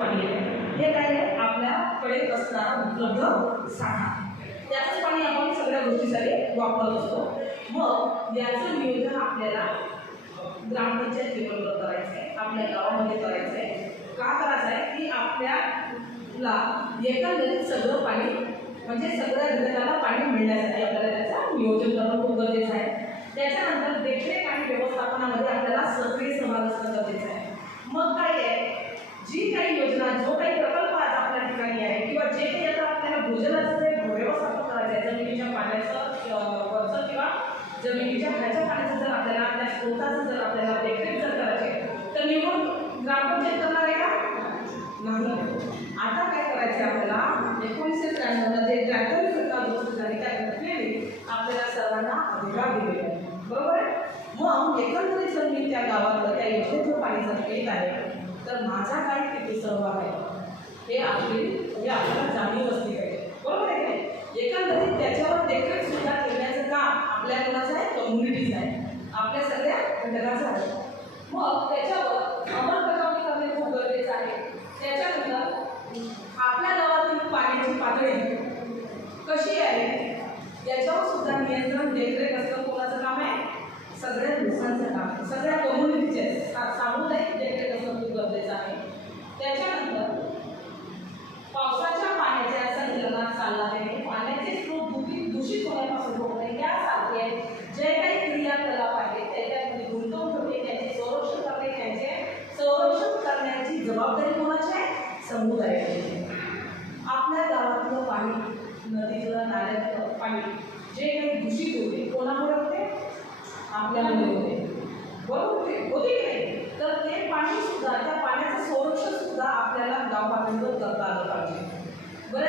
आहे. हे काय आहे? आपल्याकडे असणारा उपलब्ध साठा. त्याचंच पाणी आपण सगळ्या गोष्टीसाठी वापरत असतो. मग याचं नियोजन आपल्याला ग्रामपंचायत लेवलवर करायचं आहे आपल्या गावामध्ये करायचं आहे का करायचं आहे की आपल्याला एकंदरीत सगळं पाणी म्हणजे सगळ्या घटकाला पाणी मिळण्यासाठी आपल्याला त्याचं नियोजन करणं खूप गरजेचं आहे. त्याच्यानंतर देखरेख आणि व्यवस्थापनामध्ये आपल्याला सक्रिय समाज असणं गरजेचं आहे मग काय आहे जी काही योजना जो काही प्रकल्प आज आपल्या ठिकाणी आहे किंवा जे काही आता भूजलाचं भोजनाचं जे व्यवस्थापन करायचं आहे जमिनीच्या पाण्याचं वरचं किंवा जमिनीच्या खायच्या पाण्याचं जर आपल्याला त्या स्रोताचं जर आपल्याला देखरेख जर करायचे तर निवड ग्रामपंचायत करणार आहे का? नाही. आता काय करायचं आहे आपल्याला? एकोणीसशे त्र्याण्णवमध्ये ट्रॅक्टर सरकार दुरुस्त झाली त्या घटनेने आपल्याला सर्वांना अधिकार दिलेला आहे बरोबर आहे? मग एकंदरीत जर मी त्या गावातलं त्या योजनेचं पाणी जर येत आहे तर माझा काय किती सहभाग आहे? हे आपली हे आपल्याला जाणीव असते पाहिजे बरोबर आहे की नाही? एकंदरीत त्याच्यावर देखरेख सुद्धा ठेवण्याचं काम आपल्या कोणाचं आहे कम्युनिटीचं आहे आपल्या सगळ्या घटना झाली. मग त्याच्यावर अंमलबजावणी करणे खूप गरजेचं आहे. त्याच्यानंतर आपल्या गावातील पाण्याची पातळी कशी आहे? याच्यावर सुद्धा नियंत्रण देखरेख असणं कोणाचं काम आहे? सगळ्या दिवसांचं काम आहे. सगळ्या कम्युनिटीचे सामुदायिक देखरेख असणं खूप गरजेचं आहे. त्याच्यानंतर पावसाच्या पाण्याच्या संकलनात आहे. पाण्याचे स्रोत दूषित दूषित होण्यापासून रोखणे यासारखे जे काही क्रियाकलाप आहेत त्याच्या जबाबदारी कोणाची आहे? समुदायाची. आपल्या गावातलं पाणी नदीचं नाल्यातलं पाणी जे काही दूषित होते कोणामुळे होते? आपल्यामुळे होते. बरोबर होते होते की नाही? तर ते पाणी सुद्धा त्या पाण्याचं संरक्षण सुद्धा आपल्याला आलं पाहिजे.